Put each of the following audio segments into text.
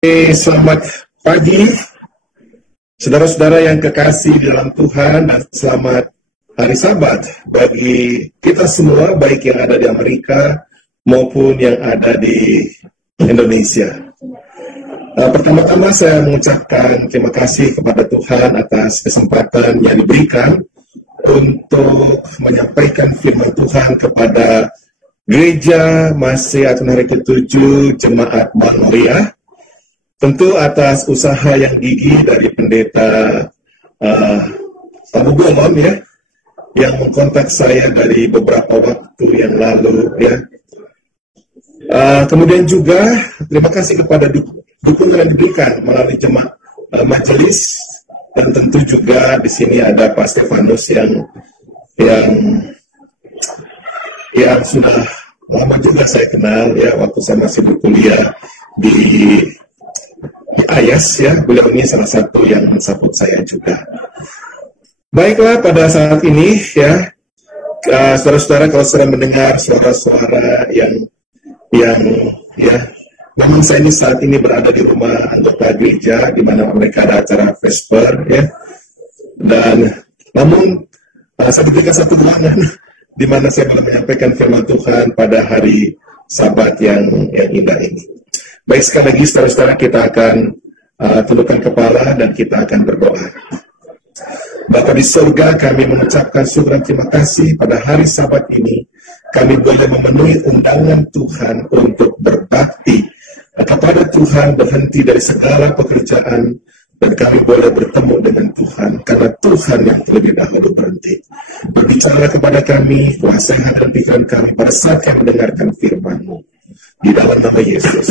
Selamat pagi, saudara-saudara yang kekasih dalam Tuhan, dan selamat hari Sabat bagi kita semua, baik yang ada di Amerika maupun yang ada di Indonesia. Pertama-tama saya mengucapkan terima kasih kepada Tuhan atas kesempatan yang diberikan untuk menyampaikan firman Tuhan kepada Gereja Masih Hari ke-7 Jemaat Moria. Tentu atas usaha yang gigih dari pendeta Abu Bolon ya, yang mengkontak saya dari beberapa waktu yang lalu ya. Kemudian juga terima kasih kepada dukungan yang diberikan melalui jemaat majelis, dan tentu juga di sini ada Pak Stefanus yang sudah lama juga saya kenal ya, waktu saya masih berkuliah di Ayas ya, beliau ini salah satu yang mensaput saya juga. Baiklah, pada saat ini ya, saudara-saudara kalau sedang mendengar suara-suara yang ya, memang saya ini saat ini berada di rumah anggota gereja di mana mereka ada acara Vesper ya, dan namun saya diberikan satu ruangan di mana saya boleh menyampaikan firman Tuhan pada hari Sabat yang indah ini. Baik, sekali lagi saudara-saudara, kita akan tundukkan kepala dan kita akan berdoa. Bapa di surga, kami mengucapkan syukur dan terima kasih pada hari Sabat ini. Kami boleh memenuhi undangan Tuhan untuk berbakti kepada Tuhan, berhenti dari segala pekerjaan, dan kami boleh bertemu dengan Tuhan, karena Tuhan yang terlebih dahulu berhenti berbicara kepada kami, kuasai hati dan pikiran kami pada saat kami mendengarkan firman-Mu. Di dalam nama Yesus.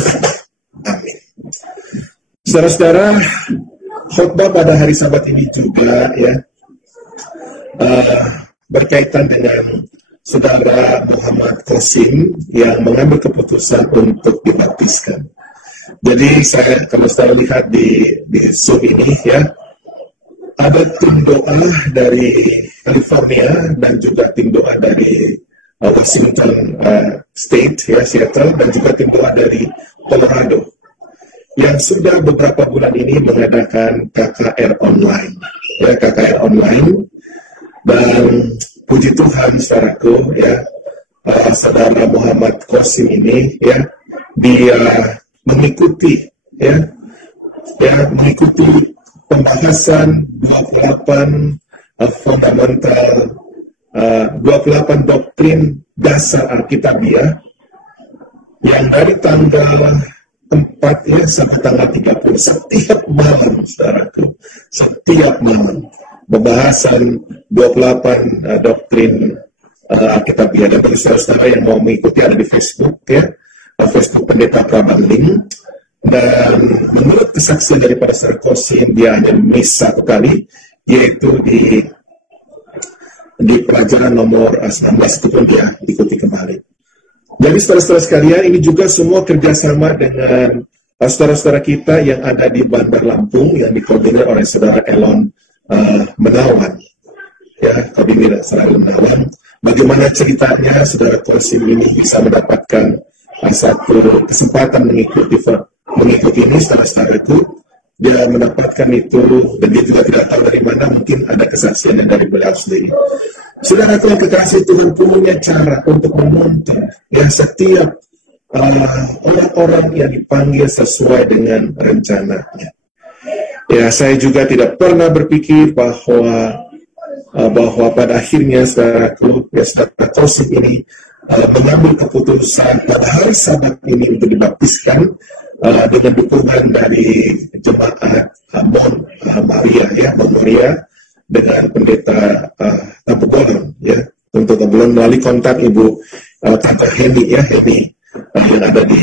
Amin. Saudara-saudara, khotbah pada hari Sabat ini juga ya berkaitan dengan saudara Muhammad Qasim yang mengambil keputusan untuk dibaptiskan. Jadi saya, kalau saudara lihat di Zoom ini ya, ada tim doa dari California dan juga tim doa dari Washington State ya, Seattle, dan juga tim doa dari Colorado yang sudah beberapa bulan ini mengadakan KKR online ya, KKR online. Dan puji Tuhan saudaraku ya, saudara Muhammad Qasim ini ya, dia mengikuti mengikuti pembahasan 28 fundamental 28 doktrin dasar Alkitabiah yang dari tanggal 4 ya sampai tanggal 30 setiap malam saudaraku, setiap malam pembahasan 28 doktrin Alkitabiah. Dan bagi saudara yang mau mengikuti ada di Facebook ya, Facebook Pendeta Prabangling. Dan menurut kesaksian daripada Saudara Qasim, dia hanya miss satu kali, yaitu di pelajaran nomor 19 itu pun dia ikuti kembali. Jadi saudara-saudara sekalian, ini juga semua kerjasama dengan saudara-saudara kita yang ada di Bandar Lampung yang dikoordinir oleh saudara Elon Menawan. Ya, koordinir saudara Menawan. Bagaimana ceritanya saudara Qasim ini bisa mendapatkan satu kesempatan mengikuti ini, saudara-saudara itu dia mendapatkan itu, dan dia juga tidak tahu dari mana, mungkin ada kesaksian dari beliau sendiri. Saudara yang kekasih, Tuhan punya cara untuk menuntun ya setiap orang-orang yang dipanggil sesuai dengan rencananya. Ya, saya juga tidak pernah berpikir bahwa pada akhirnya saudara Qasim ini mengambil keputusan pada hari Sabat ini untuk dibaptiskan dengan dukungan dari jemaat Moria dengan pendeta Abu Bolon ya, tentu Abu Bolon melalui kontak Ibu Tante Hemi ya, yang ada di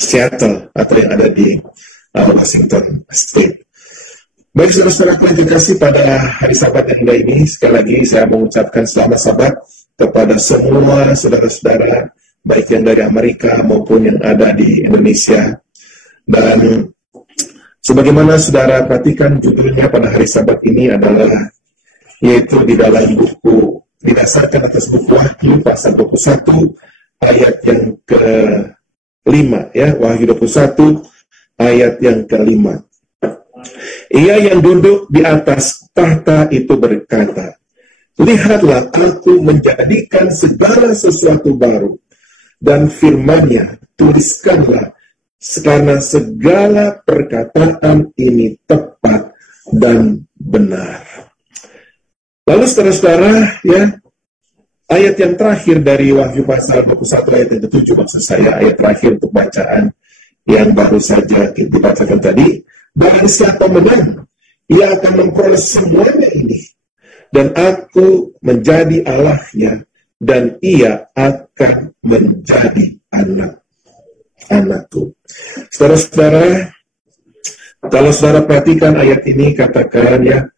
Seattle atau yang ada di Washington State. Baik saudara-saudara yang dikasih, pada hari Sabat yang indah ini sekali lagi saya mengucapkan selamat Sabat kepada semua saudara-saudara baik yang dari Amerika maupun yang ada di Indonesia. Dan sebagaimana saudara perhatikan, judulnya pada hari Sabat ini adalah, yaitu di dalam buku, didasarkan atas buku Wahyu pasal 21 ayat yang 5 ya, Wahyu 21 ayat yang ke-5. Ia yang duduk di atas tahta itu berkata, lihatlah aku menjadikan segala sesuatu baru, dan firman-Nya tuliskanlah, karena segala perkataan ini tepat dan benar. Lalu saudara-saudara, ya, ayat yang terakhir dari Wahyu pasal 21 ayat yang ke-7, maksud saya, ayat terakhir untuk bacaan yang baru saja dibacakan tadi. Barang siapa menang, ia akan memperoleh semuanya ini, dan aku menjadi Allahnya, dan ia akan menjadi anak-anakku. Saudara-saudara, kalau saudara perhatikan ayat ini, katakan ya,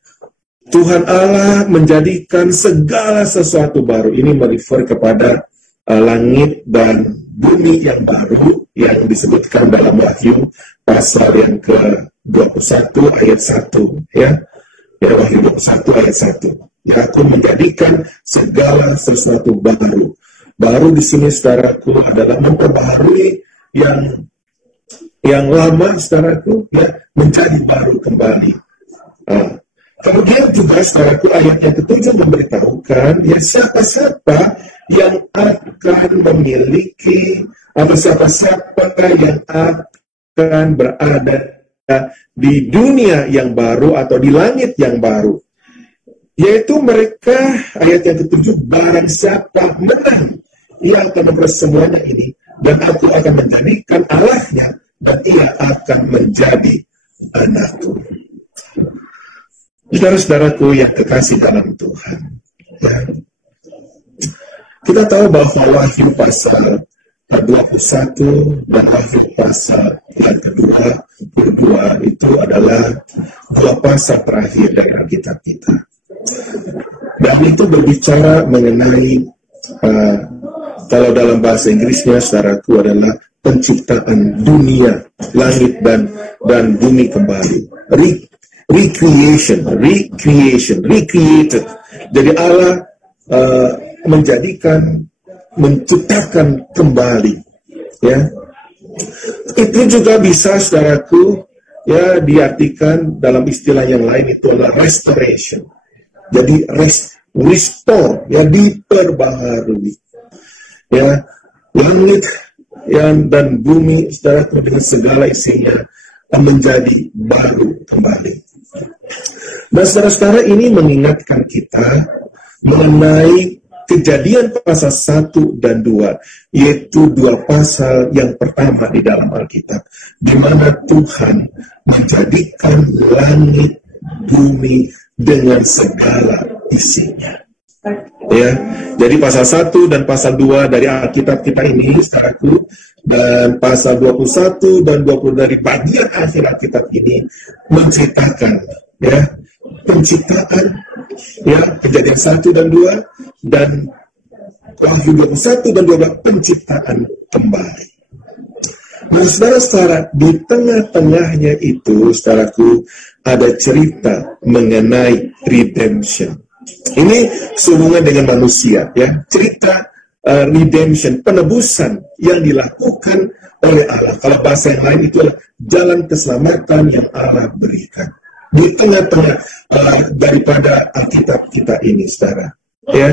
Tuhan Allah menjadikan segala sesuatu baru. Ini merefer kepada langit dan bumi yang baru yang disebutkan dalam Wahyu pasal yang ke-21 ayat 1 ya. Ya, Wahyu 21 ayat 1. Ya, aku menjadikan segala sesuatu baru. Baru di sini saudaraku adalah memperbaharui yang lama saudaraku ya menjadi baru kembali. Kemudian juga saudaraku ayat yang ke-7 memberitahukan ya siapa-siapa yang akan memiliki atau siapa-siapa yang akan berada di dunia yang baru atau di langit yang baru. Yaitu mereka, ayat yang ke-7, barang siapa menang, ia akan memperoleh semuanya ini, dan aku akan menjadikan Allahnya, dan ia akan menjadi anakku. Saudara-saudaraku yang kekasih dalam Tuhan, ya, kita tahu bahwa Wahyu pasal 21 dan Wahyu pasal yang kedua itu adalah dua pasal terakhir dari Alkitab kita. Dan itu berbicara mengenai kalau dalam bahasa Inggrisnya saudaraku adalah penciptaan dunia, langit dan bumi kembali. Recreated. Jadi Allah menciptakan kembali, ya. Itu juga bisa, saudaraku, ya, diartikan dalam istilah yang lain itu adalah restoration. Jadi restore, ya, diperbaharui, ya, langit dan bumi, saudaraku, dengan segala isinya menjadi baru kembali. Nah, saudara-saudara, ini mengingatkan kita mengenai Kejadian pasal 1 dan 2, yaitu dua pasal yang pertama di dalam Alkitab, di mana Tuhan menjadikan langit, bumi dengan segala isinya. Ya, jadi pasal 1 dan pasal 2 dari Alkitab kita ini, saudaraku, dan pasal 21 dan 20 dari bagian akhir Alkitab ini menceritakan, ya, penciptaan, ya, Kejadian 1 dan 2, dan Wahyu 21 dan 12 penciptaan kembali. Nah, saudara-saudara, di tengah-tengahnya itu, saudaraku, ada cerita mengenai redemption. Ini sehubungan dengan manusia, ya, cerita redemption, penebusan yang dilakukan oleh Allah. Kalau bahasa yang lain itu adalah jalan keselamatan yang Allah berikan di tengah-tengah daripada Alkitab kita ini, saudara. Ya,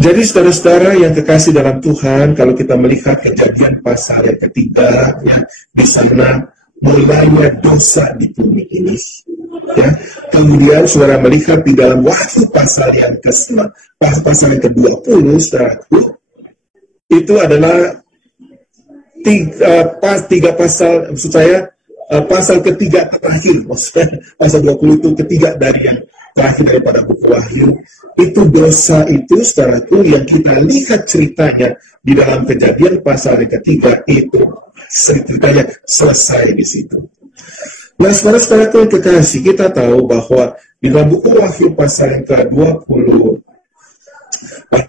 jadi saudara-saudara yang kekasih dalam Tuhan, kalau kita melihat Kejadian pasal yang ketiga, ya, di sana mulainya dosa di bumi ini. Ya, kemudian saudara melihat di dalam Wahyu pasal yang pasal yang ke-20, saudaraku, itu adalah tiga pasal, maksud saya pasal ketiga terakhir, maksudnya pasal 20 itu ketiga dari yang terakhir daripada buku Wahyu. Itu dosa itu, saudaraku, yang kita lihat ceritanya di dalam Kejadian pasal yang ketiga, itu ceritanya selesai di situ. Nah, saudara-saudaraku yang kekasih, kita tahu bahwa di dalam buku Wahyu pasal yang ke-20,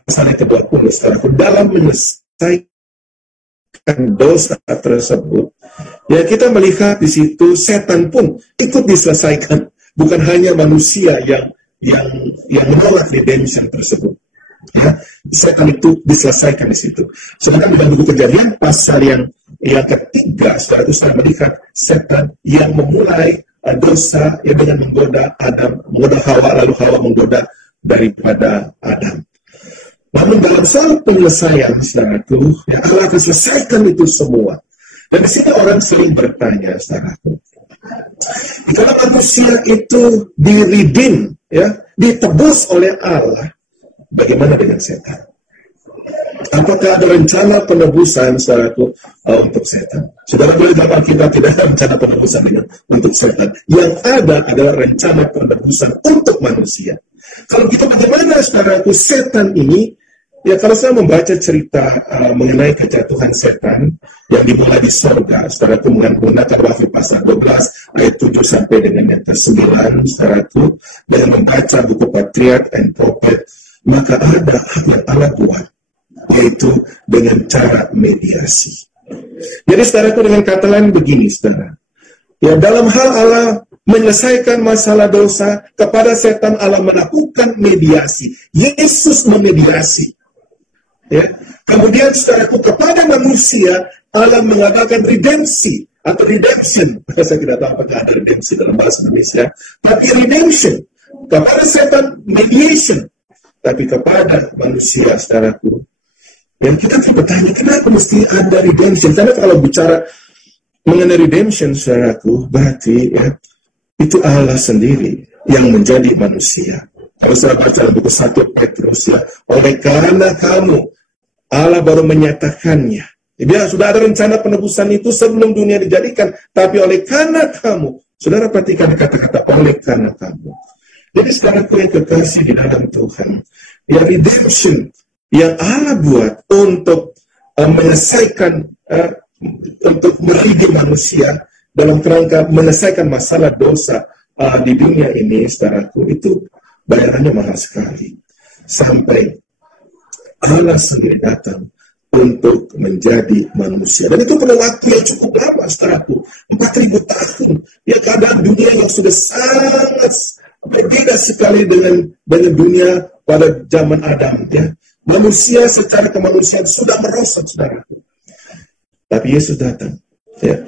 saudaraku, dalam menyelesaikan dosa tersebut, ya, kita melihat di situ setan pun ikut diselesaikan, bukan hanya manusia yang menolak redemption tersebut. Ya, setan itu diselesaikan di situ. Sedangkan dalam buku Kejadian pasal yang ketiga, saudara itu saya melihat setan yang memulai dosa yang dengan menggoda Adam, menggoda Hawa, lalu Hawa menggoda daripada Adam. Namun dalam soal penyelesaian, saudara itu, ya Allah akan selesaikan itu semua. Dan di sini orang sering bertanya, saudara itu, kalau manusia itu di-redeem, ya, ditebus oleh Allah, bagaimana dengan setan? Apakah ada rencana penebusan, saudaraku, untuk setan? Saudara boleh jawab, kita tidak ada rencana penebusan untuk setan. Yang ada adalah rencana penebusan untuk manusia. Kalau kita bagaimana, saudaraku, setan ini, ya kalau saya membaca cerita mengenai kejatuhan setan yang dimulai di surga, saudaraku, menggunakan Wahyu pasal 12 ayat 7 sampai dengan ayat 9, saudaraku, dengan membaca buku Patriarch and Prophet, maka ada apa yang Allah buat, yaitu dengan cara mediasi. Jadi saudaraku, dengan kata lain begini, saudara, ya dalam hal Allah menyelesaikan masalah dosa, kepada setan Allah melakukan mediasi. Yesus memediasi. Ya. Kemudian saudaraku, kepada manusia Allah mengadakan redempsi atau redemption. Saya tidak tahu apakah ada redempsi dalam bahasa Indonesia, tapi redemption. Kepada setan mediation, tapi kepada manusia, saudaraku, yang kita bertanya, kenapa mesti ada redemption? Karena kalau bicara mengenai redemption, saudaraku, berarti ya, itu Allah sendiri yang menjadi manusia. Kalau saya baca buku 1 Petrus, ya, oleh karena kamu, Allah baru menyatakannya. Ya, sudah ada rencana penebusan itu sebelum dunia dijadikan. Tapi oleh karena kamu, saudara perhatikan kata-kata oleh karena kamu. Jadi sekarang yang kekasih di dalam Tuhan, ya redemption yang Allah buat untuk menyelesaikan, untuk meredeem manusia dalam kerangka menyelesaikan masalah dosa di dunia ini, saudaraku, itu bayarannya mahal sekali. Sampai Allah sendiri datang untuk menjadi manusia. Dan itu perlu waktu yang cukup lama, saudaraku. 4.000 tahun. Ya, keadaan dunia yang sudah sangat berbeda sekali dengan dunia pada zaman Adam. Ya. Manusia secara kemanusiaan sudah merosot, saudaraku. Tapi Yesus datang. Ya.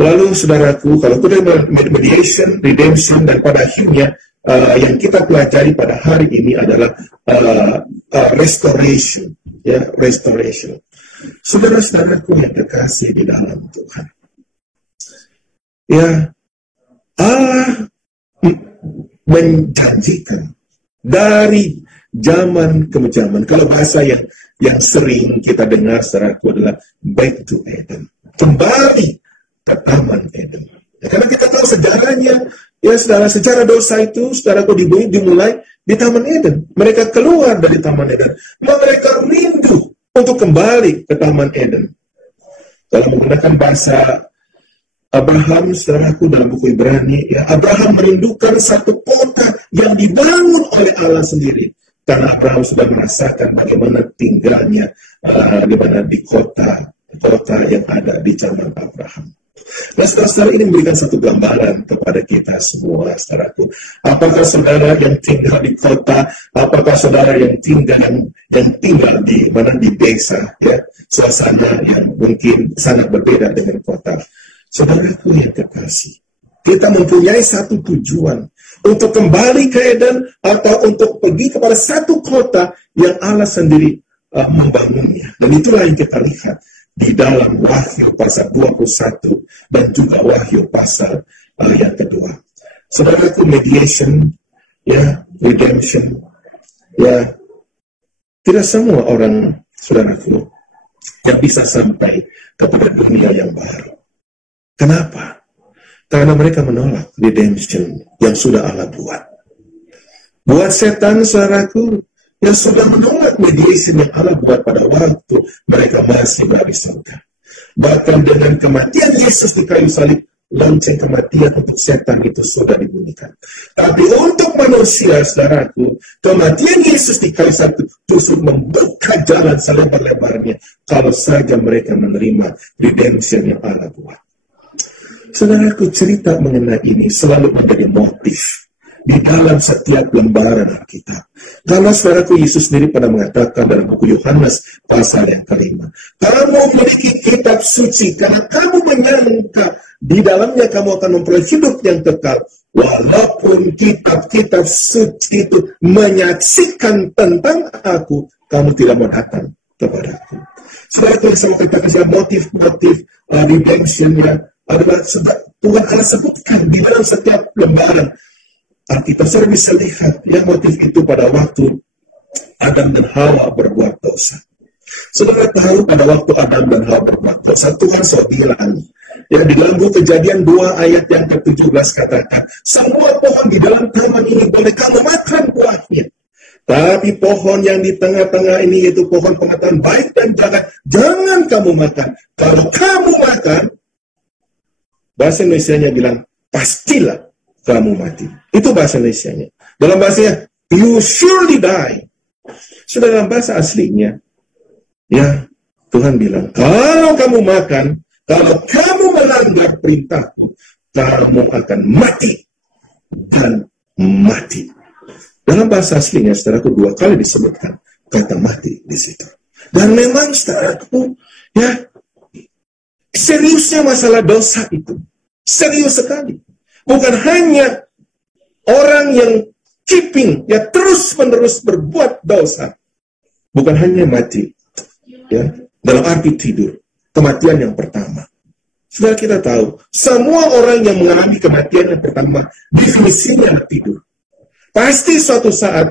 Lalu, saudaraku, kalau itu mediation, redemption, dan pada akhirnya yang kita pelajari pada hari ini adalah restoration, ya, restoration. Saudara-saudaraku yang terkasih di dalam Tuhan, ya, Allah menjanjikan dari zaman ke zaman. Kalau bahasa yang sering kita dengar, saudaraku, adalah back to Eden, kembali ke Taman Eden. Ya, karena kita tahu sejarahnya, ya saudara, sejarah dosa itu, saudaraku, dimulai di Taman Eden. Mereka keluar dari Taman Eden. Mereka rindu untuk kembali ke Taman Eden. Kalau menggunakan bahasa Abraham, saudaraku, dalam buku Ibrani, ya, Abraham merindukan satu kota yang dibangun oleh Allah sendiri. Karena Abraham sudah merasakan bagaimana tinggalnya di kota yang ada di zaman Abraham. Nah, saudara-saudara, ini memberikan satu gambaran kepada kita semua, saudaraku. Apakah saudara yang tinggal di kota, apakah saudara yang tinggal di mana, di desa, ya, suasana yang mungkin sangat berbeda dengan kota. Saudaraku yang terkasih, kita mempunyai satu tujuan untuk kembali ke Eden atau untuk pergi kepada satu kota yang Allah sendiri membangunnya. Dan itulah yang kita lihat di dalam Wahyu pasal 21 dan juga Wahyu pasal yang kedua. Saudaraku, mediation, ya, redemption, ya, tidak semua orang, saudaraku, yang bisa sampai kepada dunia yang baru. Kenapa? Karena mereka menolak redemption yang sudah Allah buat. Buat setan, saudaraku, yang sudah menolak mediation yang Allah buat pada waktu mereka masih dari surga. Bahkan dengan kematian Yesus di kayu salib, lonceng kematian untuk setan itu sudah dibunyikan. Tapi untuk manusia, saudaraku, kematian Yesus di kayu salib justru membuka jalan selebar-lebarnya kalau saja mereka menerima redemption yang Allah buat. Saudaraku, cerita mengenai ini selalu menjadi motif di dalam setiap lembaran Alkitab. Karena saudaraku, Yesus sendiri pada mengatakan dalam buku Yohanes pasal yang ke-5, kamu memiliki kitab suci karena kamu menyangka di dalamnya kamu akan memperoleh hidup yang kekal. Walaupun kitab-kitab suci itu menyaksikan tentang aku, kamu tidak mau datang kepadaku. Saudaraku, yang saya katakan, motif-motif redemption-nya adalah sebab Tuhan Allah sebutkan di dalam setiap lembaran Alkitab. Saya bisa lihat yang motif itu pada waktu Adam dan Hawa berbuat dosa. Saudara tahu pada waktu Adam dan Hawa berbuat dosa, Tuhan SAW bilang, ya, di dalam buku Kejadian 2 ayat yang ke-17 katakan, semua pohon di dalam taman ini boleh kamu makan buahnya. Tapi pohon yang di tengah-tengah ini, yaitu pohon pengetahuan baik dan jahat, jangan kamu makan. Kalau kamu makan, bahasa Indonesianya bilang, pastilah kamu mati. Itu bahasa Indonesianya. Dalam bahasanya, you surely die. Sudah dalam bahasa aslinya, ya, Tuhan bilang, kalau kamu makan, kalau kamu melanggar perintahku, kamu akan mati dan mati. Dalam bahasa aslinya, saudaraku, 2 kali disebutkan kata mati di situ. Dan memang, saudaraku, ya, seriusnya masalah dosa itu. Serius sekali. Bukan hanya orang yang keeping, ya, terus-menerus berbuat dosa. Bukan hanya mati, ya, dalam arti tidur. Kematian yang pertama. Sudah kita tahu, semua orang yang mengalami kematian yang pertama, definisinya tidur. Pasti suatu saat,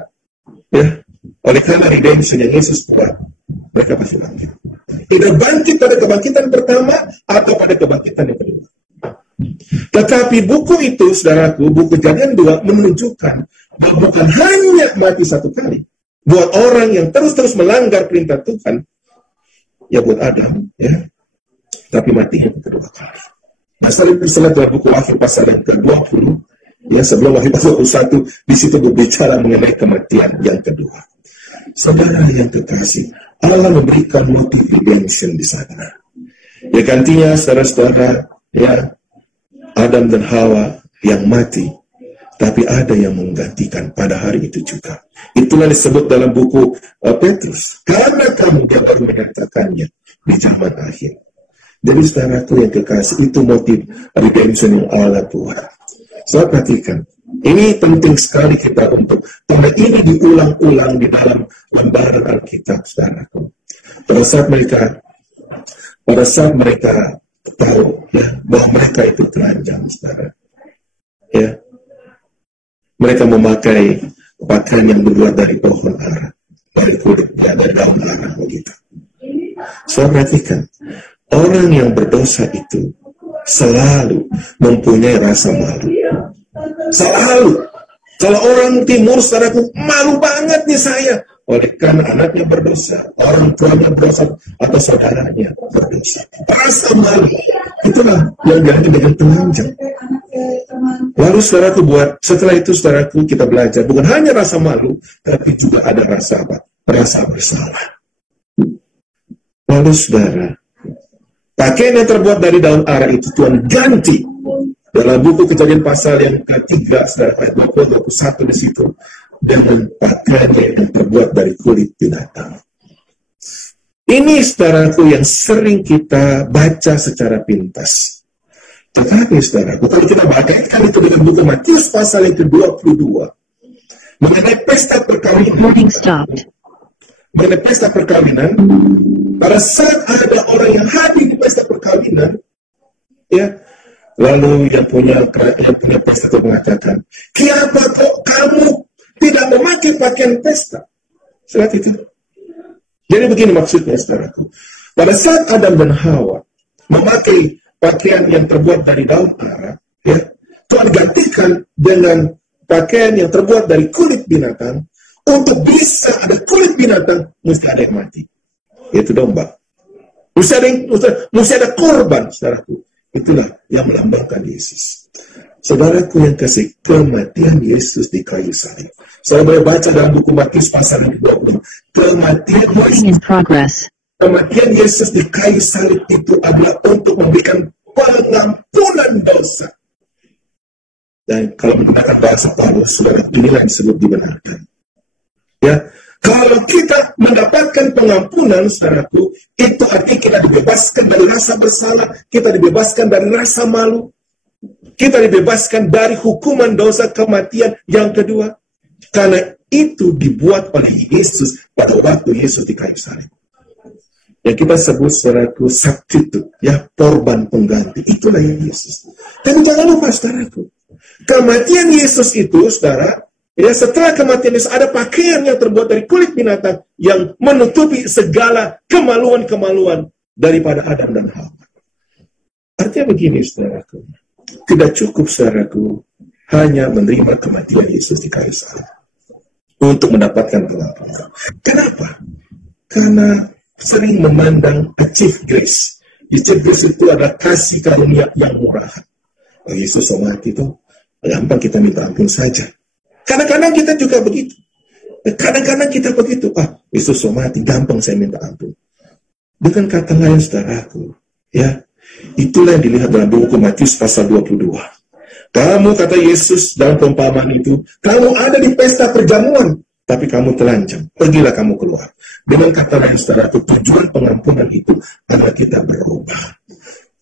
ya, oleh karena redemption yang Yesus buat, mereka pasti bangkit. Tidak bangkit pada kebangkitan pertama atau pada kebangkitan yang kedua. Tetapi buku itu, saudaraku, buku Kejadian 2 menunjukkan bahwa bukan hanya mati satu kali. Buat orang yang terus-terus melanggar perintah Tuhan, ya buat Adam, ya, tapi mati yang kedua kali. Masalah itu dalam buku Wahyu pasal yang ke-20, ya, sebelum Wahyu pasal 21, di situ berbicara mengenai kematian yang kedua. Saudara yang kekasih, Allah memberikan motif redemption di sana. Ya, gantinya saudara-saudara, ya, Adam dan Hawa yang mati, tapi ada yang menggantikan pada hari itu juga. Itulah disebut dalam buku Petrus. Karena kamu dapat mengatakannya di zaman akhir. Jadi saudaraku yang kekasih, itu motif redemption yang Allah buat. So, perhatikan. Ini penting sekali kita untuk, karena ini diulang-ulang di dalam lembaran Alkitab, saudaraku. Pada saat mereka tahu, ya, bahwa mereka itu telanjang, saudara. Ya, mereka memakai pakaian yang terbuat dari pohon ara, dari kulit, ya, dari daun ara, begitu. So, perhatikan, orang yang berdosa itu selalu mempunyai rasa malu. Selalu. Kalau orang timur, saudaraku, malu banget nih saya. Oleh karena anaknya berdosa, orang tuanya berdosa, atau saudaranya berdosa. Rasa malu. Itulah yang diganti dengan telanjang. Lalu saudaraku setelah itu saudaraku kita belajar, bukan hanya rasa malu, tapi juga ada rasa apa? Rasa bersalah. Lalu saudara, pakaian yang terbuat dari daun ara itu Tuhan ganti. Dalam buku Kejadian pasal yang ke-3, saudara, ayat 20-21 di situ, dengan pakaian yang terbuat dari kulit binatang. Ini saudaraku yang sering kita baca secara pintas. Tetapi saudaraku, kalau kita bacakan itu dengan buku Matius pasal yang ke-22, mengenai pesta perkawinan. Mengenai pesta perkawinan, pada saat ada orang yang hadir di pesta perkawinan, ya, lalu yang punya pesta itu mengatakan, kenapa kok kamu tidak memakai pakaian pesta? Saat itu. Jadi begini maksudnya, saudaraku. Pada saat Adam dan Hawa memakai pakaian yang terbuat dari daun ara, ya, Tuhan gantikan dengan pakaian yang terbuat dari kulit binatang. Untuk bisa ada kulit binatang, mesti ada yang mati. Itu domba. Mesti ada korban, saudaraku. Itulah yang melambangkan Yesus. Saudaraku yang kasih, kematian Yesus di kayu salib. Saya boleh baca dalam buku Matius pasal 20. Kematian Yesus di kayu salib itu adalah untuk memberikan pengampunan dosa. Dan kalau menggunakan bahasa Paulus, saudara, inilah disebut dibenarkan. Ya, kalau kita mendapatkan pengampunan, saudaraku, itu artinya kita dibebaskan dari rasa bersalah, kita dibebaskan dari rasa malu, kita dibebaskan dari hukuman dosa kematian yang kedua. Karena itu dibuat oleh Yesus pada waktu Yesus di kayu salib. Yang kita sebut saudaraku substitute, ya, korban pengganti. Itulah Yesus. Dan jangan lupa saudaraku, kematian Yesus itu, saudara, ya, setelah kematian Yesus ada pakaian yang terbuat dari kulit binatang yang menutupi segala kemaluan-kemaluan daripada Adam dan Hawa. Artinya begini, saudaraku, tidak cukup saudaraku hanya menerima kematian Yesus di kayu salib untuk mendapatkan pengampunan. Kenapa? Karena sering memandang achieve grace. Achieve grace itu adalah kasih karunia yang murah. Oh, Yesus mati itu gampang, kita minta ampun saja. Kadang-kadang kita juga begitu. Kadang-kadang kita begitu. Yesus mati, gampang saya minta ampun. Dengan kata lain, saudaraku, ya, itulah yang dilihat dalam buku Matius pasal 22. Kamu, kata Yesus dalam perumpamaan itu, kamu ada di pesta perjamuan, tapi kamu telanjang. Pergilah kamu keluar. Dengan kata lain, saudaraku, tujuan pengampunan itu agar kita berubah.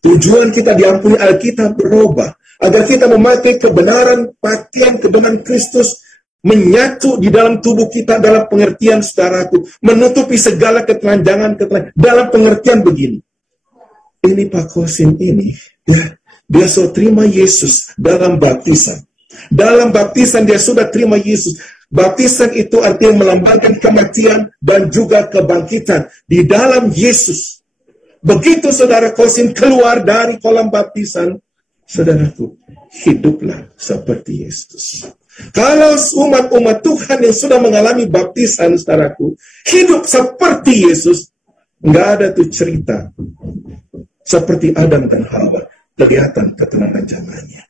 Tujuan kita diampuni agar kita berubah. Agar kita memakai kebenaran, pakaian kebenaran Kristus menyatu di dalam tubuh kita dalam pengertian, saudaraku, menutupi segala ketelanjangan dalam pengertian begini. Ini Pak Kosim ini, ya, dia sudah terima Yesus dalam baptisan. Dalam baptisan dia sudah terima Yesus. Baptisan itu artinya melambangkan kematian dan juga kebangkitan di dalam Yesus. Begitu saudara Kosim keluar dari kolam baptisan, saudaraku, hiduplah seperti Yesus. Kalau umat-umat Tuhan yang sudah mengalami baptisan, saudaraku, hidup seperti Yesus, nggak ada tuh cerita seperti Adam dan Hawa, kelihatan keturunan zamannya.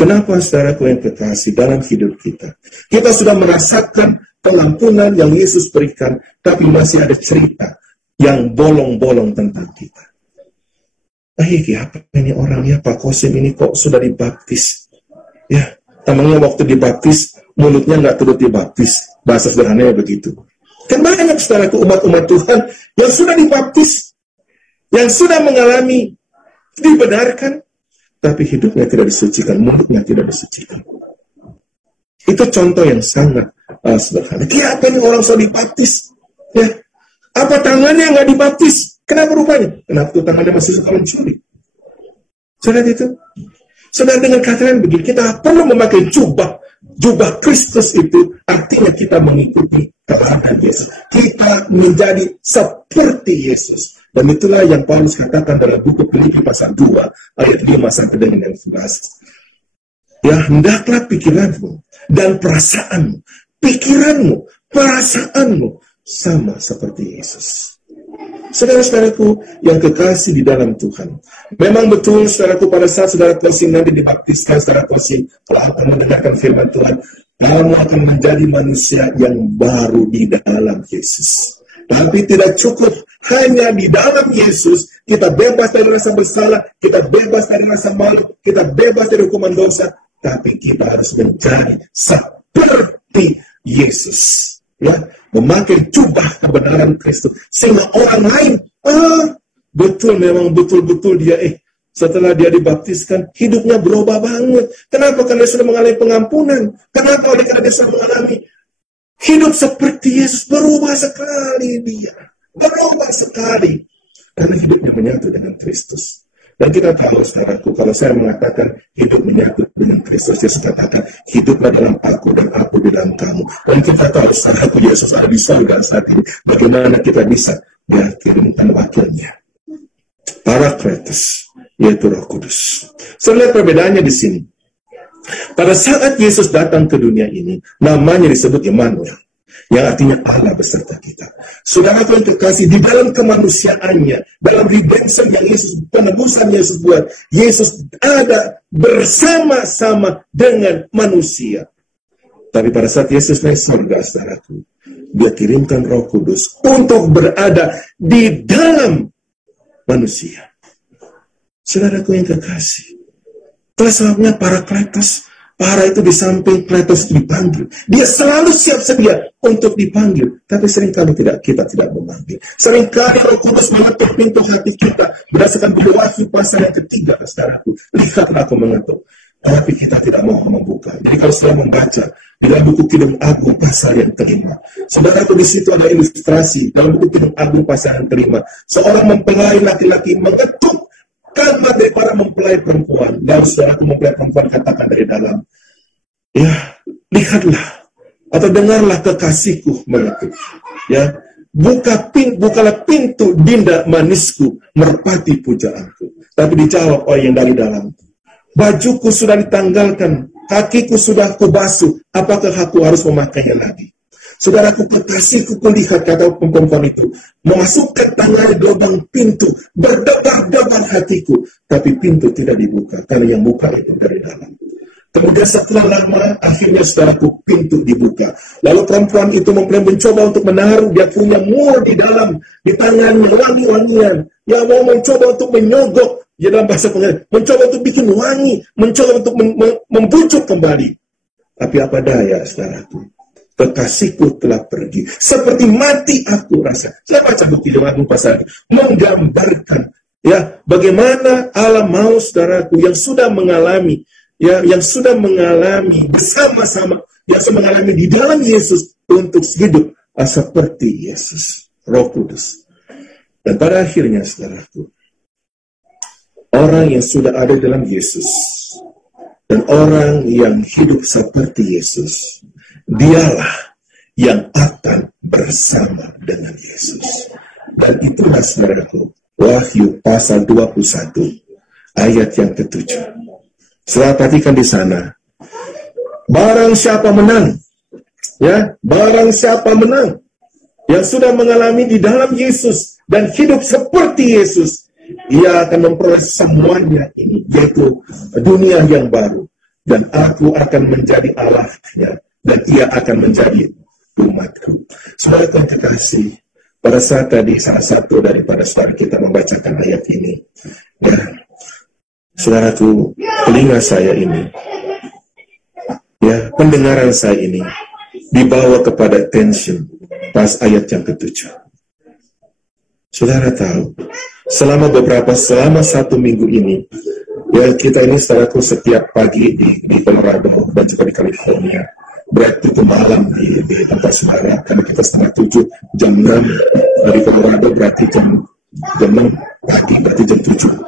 Kenapa, saudaraku yang kekasih, dalam hidup kita, kita sudah merasakan pengampunan yang Yesus berikan, tapi masih ada cerita yang bolong-bolong tentang kita. Apa ini orangnya Pak Kosim ini kok sudah dibaptis? Ya, namanya waktu dibaptis, mulutnya nggak turut dibaptis. Bahasa sederhananya begitu. Kan banyak, saudaraku, umat-umat Tuhan yang sudah dibaptis, yang sudah mengalami dibenarkan, tapi hidupnya tidak disucikan, mulutnya tidak disucikan. Itu contoh yang sangat sederhana. Apa ini orang sudah dibaptis? Ya. Apa tangannya nggak dibaptis? Kenapa rupanya? Kenapa tuh tangannya masih suka mencuri? Saudara itu? Saudara, dengan kata lain begini, kita perlu memakai jubah. Jubah Kristus itu artinya kita mengikuti teladan Yesus. Kita menjadi seperti Yesus. Dan itulah yang Paulus katakan dalam buku Filipi pasal 2 ayat 5 sampai dengan 11. Ya, hendaklah pikiranmu dan perasaanmu, perasaanmu sama seperti Yesus. Saudara-saudaraku yang kekasih di dalam Tuhan, memang betul, saudaraku, pada saat saudara Kosim nanti dibaptiskan, saudara Kosim, kalau akan mendengarkan firman Tuhan, kamu akan menjadi manusia yang baru di dalam Yesus. Tapi tidak cukup hanya di dalam Yesus, kita bebas dari rasa bersalah, kita bebas dari rasa malu, kita bebas dari hukuman dosa, tapi kita harus menjadi seperti Yesus. Ya, memakai jubah kebenaran Kristus, sehingga orang lain, memang betul-betul dia, setelah dia dibaptiskan, hidupnya berubah banget. Kenapa? Karena dia sudah mengalami pengampunan. Kenapa? Karena dia sudah mengalami hidup seperti Yesus, berubah sekali dia. Berubah sekali. Karena hidupnya menyatu dengan Kristus. Dan kita tahu, saudaraku, kalau saya mengatakan hidup menyatu dengan Kristus, Yesus katakan, hiduplah dalam aku dan aku di dalam kamu. Dan kita tahu, saudaraku, Yesus ada di surga saat ini. Bagaimana kita bisa kirimkan wakilnya? Parakletos, yaitu Roh Kudus. Saya lihat perbedaannya di sini. Pada saat Yesus datang ke dunia ini, namanya disebut Immanuel, yang artinya Allah beserta kita. Saudara yang terkasih, di dalam kemanusiaannya, dalam redemption yang Yesus, penebusan Yesus buat, Yesus ada bersama-sama dengan manusia. Tapi pada saat Yesus naik surga, saudaraku, dia kirimkan Roh Kudus untuk berada di dalam manusia. Saudaraku yang terkasih, itulah sebabnya Parakletos Para itu di samping Kletus dipanggil. Dia selalu siap sedia untuk dipanggil. Tapi seringkali kita tidak memanggil. Seringkali Roh Kudus mengetuk pintu hati kita. Berdasarkan Wahyu pasal yang ketiga, saudaraku. Lihatlah aku mengetuk. Tapi kita tidak mau membuka. Jadi kalau sudah membaca dalam buku Kidung Agung pasal yang kelima, saudaraku, di situ ada ilustrasi dalam buku Kidung Agung pasal yang kelima. Seorang mempelai laki-laki mengetuk kamar dari para mempelai perempuan. Dan saudaraku, mempelai perempuan katakan dari dalam, ya, lihatlah atau dengarlah kekasihku mengetuk. Ya, bukalah pintu dinda manisku, merpati pujaanku. Tapi dijawab oleh yang dari dalam, bajuku sudah ditanggalkan, kakiku sudah kubasuh, apakah aku harus memakainya lagi? Saudaraku, kekasihku kulihat, kata perempuan itu, memasukkan tangan di lubang pintu, berdebar-debar hatiku, tapi pintu tidak dibuka, karena yang buka itu dari dalam. Kemudian setelah lama, akhirnya saudaraku, pintu dibuka. Lalu perempuan itu mencoba untuk menaruh, dia punya mur di dalam, di tangannya, wangi-wangian. Dia mau mencoba untuk menyogok, ya dalam bahasa pengen, mencoba untuk bikin wangi, mencoba untuk membujuk kembali. Tapi apa daya, saudaraku, kekasihku telah pergi, seperti mati aku rasa. Saya baca buku Kidung Agung pasal menggambarkan, ya, bagaimana Allah mau, saudaraku, yang sudah mengalami, ya, yang sudah mengalami bersama-sama, yang sudah mengalami di dalam Yesus untuk hidup seperti Yesus, Roh Kudus. Dan pada akhirnya, saudaraku, orang yang sudah ada dalam Yesus dan orang yang hidup seperti Yesus, dialah yang akan bersama dengan Yesus. Dan itulah, saudaraku, Wahyu pasal 21 ayat yang ke-7. Setelah perhatikan di sana, barang siapa menang, ya, barang siapa menang, yang sudah mengalami di dalam Yesus dan hidup seperti Yesus, ia akan memperoleh semuanya ini, yaitu dunia yang baru. Dan aku akan menjadi Allahnya, dan ia akan menjadi umatku. Saudara yang terkasih, pada saat tadi salah satu daripada saudara kita membacakan ayat ini, ya, saudaraku, telinga saya ini, ya, pendengaran saya ini dibawa kepada tension pas ayat yang ke-7. Saudara tahu, selama 1 minggu ini, ya, kita ini, saudaraku, setiap pagi di Colorado dan juga di California, berarti itu malam di tempat saudara, karena kita setengah 7, jam 6 di Colorado, berarti jam 6 pagi, berarti jam 7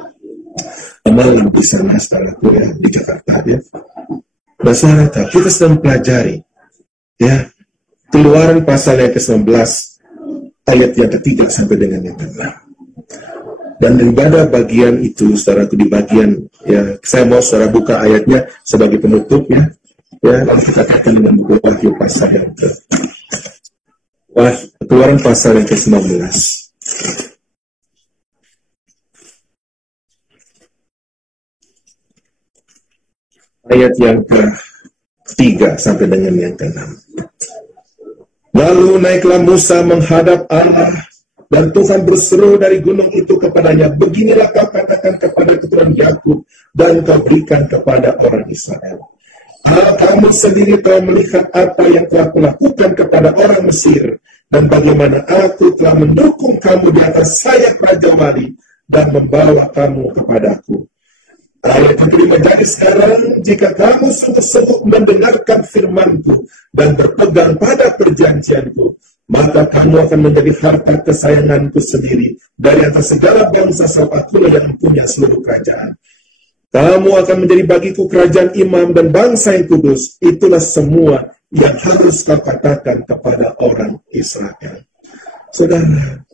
malam di sana, saudaraku, ya, di Jakarta, ya. Dan saudara tahu, kita sedang pelajari, ya, Keluaran pasal yang ke-19 ayat yang ke-3 sampai dengan yang ke-6. Dan daripada bagian itu, saudaraku, di bagian, ya, saya mau saudara buka ayatnya sebagai penutup, ya. Ya, lalu kita katakan dengan buku Wahyu pasal yang Keluaran pasal yang ke-19. Ayat yang ke-3 sampai dengan yang ke-6. Lalu naiklah Musa menghadap Allah, dan Tuhan berseru dari gunung itu kepadanya, beginilah kau katakan kepada keturunan Yakub, dan kau berikan kepada orang Israel. Kalau kamu sendiri telah melihat apa yang telah kulakukan kepada orang Mesir, dan bagaimana aku telah mendukung kamu di atas sayap Raja Wali, dan membawa kamu kepadaku. Ayat yang jadi sekarang, jika kamu sungguh-sungguh mendengarkan firman-Ku dan berpegang pada perjanjian-Ku, maka kamu akan menjadi harta kesayangan-Ku sendiri dari atas segala bangsa, sebab Akulah yang mempunyai seluruh kerajaan. Kamu akan menjadi bagiku kerajaan imam dan bangsa yang kudus. Itulah semua yang harus kau katakan kepada orang Israel. Saudara,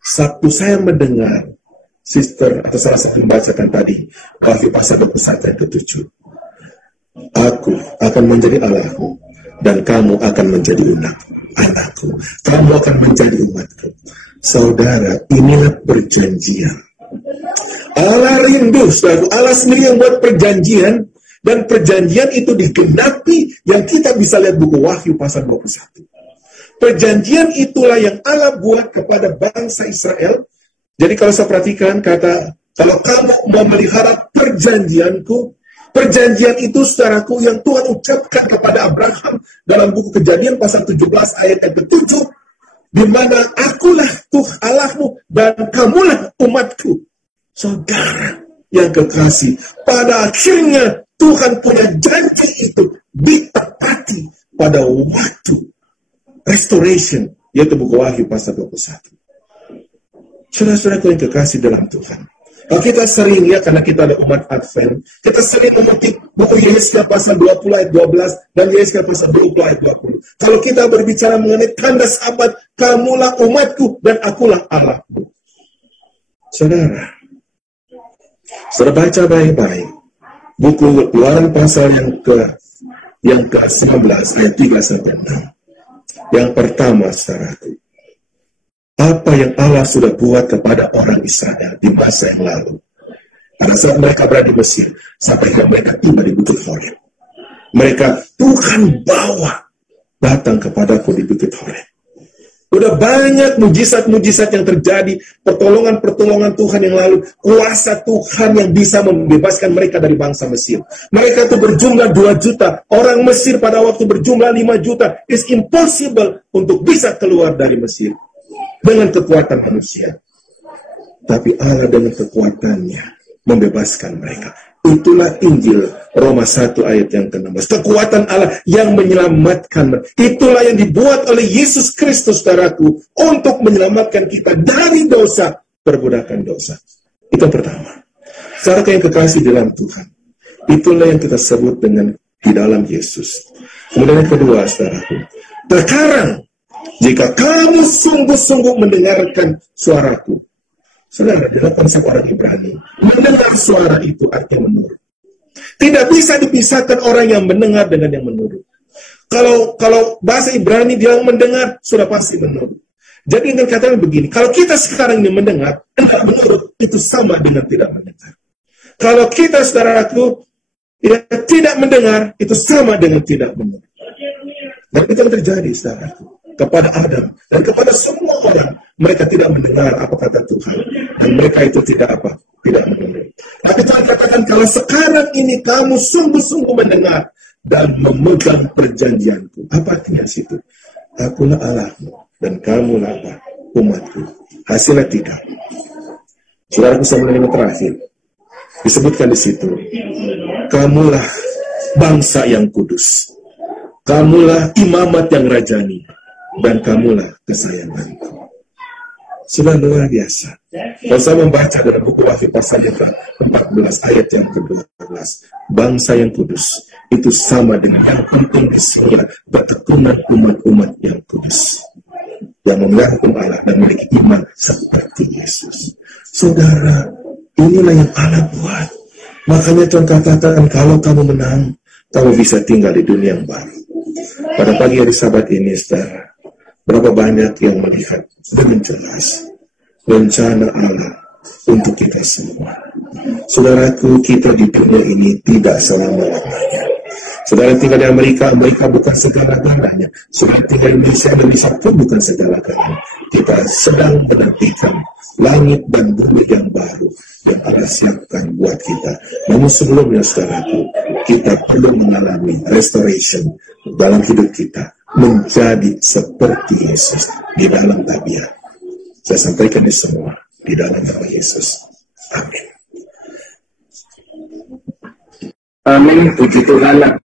Sabtu saya mendengar sister atau salah satu membacakan tadi Wahyu pasal 21 ayat ke-7. Aku akan menjadi Allahmu, dan kamu akan menjadi anakku. Kamu akan menjadi umatku. Saudara, inilah perjanjian. Allah rindu, saudara. Allah sendiri yang buat perjanjian, dan perjanjian itu digenapi, yang kita bisa lihat buku Wahyu pasal 21. Perjanjian itulah yang Allah buat kepada bangsa Israel. Jadi kalau saya perhatikan kata, kalau kamu memelihara perjanjianku, Perjanjian itu, saudaraku, yang Tuhan ucapkan kepada Abraham dalam buku Kejadian pasal 17 ayat yang ke-7, di mana akulah Tuhan Allahmu dan kamulah umatku. Saudara yang kekasih, pada akhirnya Tuhan punya janji itu ditepati pada waktu restoration, yaitu buku Wahyu pasal 21. Saudara-saudara yang kekasih dalam Tuhan, kalau kita sering ya, karena kita ada umat Advent, kita sering mengutip buku Yesaya pasal 20 ayat 12 dan Yesaya pasal 20 ayat 20. Kalau kita berbicara mengenai tanda sabat, kamulah umatku dan akulah Allahmu. Saudara baca baik-baik buku Keluaran pasal yang ke-19 ayat 3 sampai 6. Yang pertama, saudaraku, apa yang Allah sudah buat kepada orang Israel di masa yang lalu. Pada saat mereka berada di Mesir, sampai mereka tiba di Bukit Horeb. Tuhan bawa datang kepadaku di Bukit Horeb. Udah banyak mujizat-mujizat yang terjadi, pertolongan-pertolongan Tuhan yang lalu, kuasa Tuhan yang bisa membebaskan mereka dari bangsa Mesir. Mereka itu berjumlah 2 juta, orang Mesir pada waktu berjumlah 5 juta. It's impossible untuk bisa keluar dari Mesir dengan kekuatan manusia. Tapi Allah dengan kekuatannya membebaskan mereka. Itulah Injil Roma 1 ayat yang ke-16. Kekuatan Allah yang menyelamatkan. Itulah yang dibuat oleh Yesus Kristus, saudaraku, untuk menyelamatkan kita dari dosa, perbudakan dosa. Itu yang pertama. Saudara yang kekasih dalam Tuhan, itulah yang kita sebut dengan di dalam Yesus. Kemudian yang kedua, saudaraku, sekarang jika kamu sungguh-sungguh mendengarkan suaraku. Saudara, dalam konsep orang Ibrani, mendengar suara itu artinya menurut. Tidak bisa dipisahkan orang yang mendengar dengan yang menurut. Kalau bahasa Ibrani bilang mendengar, sudah pasti menurut. Jadi dengan katakan begini, kalau kita sekarang ini mendengar, tidak menurut, itu sama dengan tidak mendengar. Kalau kita, saudaraku, tidak mendengar, itu sama dengan tidak menurut. Dan itu yang terjadi, saudaraku, kepada Adam dan kepada semua orang. Mereka tidak mendengar apa kata Tuhan, dan mereka itu tidak mendengar. Tapi Tuhan katakan, kalau sekarang ini kamu sungguh-sungguh mendengar dan memegang perjanjianku. Apa artinya situ? Akulah Allahmu dan kamulah apa? Umatku. Hasilnya 3. Saudaraku, saya menerima terakhir. Disebutkan di situ, kamulah bangsa yang kudus, kamulah imamat yang rajani, dan kamulah kesayanganku. Sudah luar biasa. Kalau saya membaca dalam buku Wahyu pasal yang ke-14 ayat yang ke-12, bangsa yang kudus itu sama dengan yang penting di surga, pertekunan umat-umat yang kudus, yang mengagum Allah dan memiliki iman seperti Yesus. Saudara, inilah yang Allah buat. Makanya Tuhan katakan, kalau kamu menang, kamu bisa tinggal di dunia yang baru. Pada pagi hari Sabat ini, saudara, berapa banyak yang melihat dengan jelas rencana Allah untuk kita semua. Saudaraku, kita di dunia ini tidak selama-lamanya. Saudara tinggal di Amerika bukan segala-galanya. Saudara tinggal di Indonesia pun bukan segala-galanya. Kita sedang menantikan langit dan bumi yang baru yang Allah siapkan buat kita. Namun sebelumnya, saudaraku, kita perlu mengalami restoration dalam hidup kita, menjadi seperti Yesus di dalam tabiat. Saya sampaikan ini semua di dalam nama Yesus. Amin. Amin. Puji Tuhan.